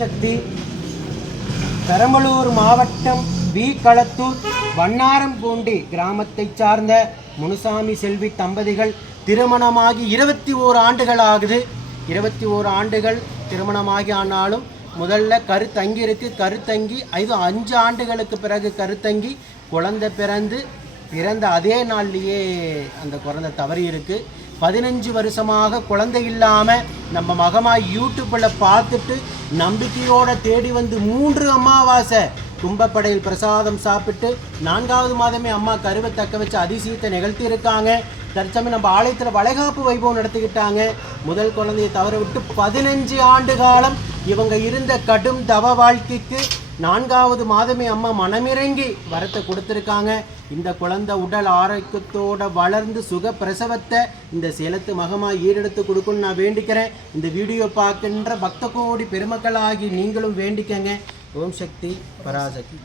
சக்தி. பெரம்பலூர் மாவட்டம் வி. களத்தூர் வண்ணாரம்பூண்டி கிராமத்தைச் சார்ந்த முனுசாமி செல்வி தம்பதிகள் திருமணமாகி இருபத்தி ஓரு ஆண்டுகள் ஆகுது. இருபத்தி ஓரு ஆண்டுகள் திருமணமாகி ஆனாலும் முதல்ல கருத்தங்கி இருக்கு. கருத்தங்கி ஐந்து அஞ்சு ஆண்டுகளுக்கு பிறகு கருத்தங்கி குழந்தை பிறந்து பிறந்த அதே நாள்லேயே அந்த குழந்தை தவறி இருக்கு. பதினஞ்சு வருஷமாக குழந்தை இல்லாமல் நம்ம மகமாக யூடியூப்பில் பார்த்துட்டு நம்பிக்கையோட தேடி வந்து மூன்று அமாவாசை. கும்பப்படையில் பிரசாதம் சாப்பிட்டு நான்காவது மாதமே அம்மா கருவை தக்க வச்சு அதிசயத்தை நிகழ்த்தி இருக்காங்க. தற்சமயம் நம்ம ஆலயத்தில் வளைகாப்பு வைபவம் நடத்திக்கிட்டாங்க. முதல் குழந்தையை தவற விட்டு பதினஞ்சு ஆண்டு காலம் இவங்க இருந்த கடும் தவ வாழ்க்கைக்கு நான்காவது மாதமே அம்மா மனமிறங்கி வரத்தை கொடுத்துருக்காங்க. இந்த குழந்தை உடல் ஆரோக்கியத்தோட வளர்ந்து சுக பிரசவத்தை இந்த சேலத்து மகமா ஈரெடுத்து கொடுக்கணும்னு நான் வேண்டிக்கிறேன். இந்த வீடியோ பார்க்கின்ற பக்த கோடி பெருமக்களாகி நீங்களும் வேண்டிக்கங்க. ஓம் சக்தி பராசக்தி.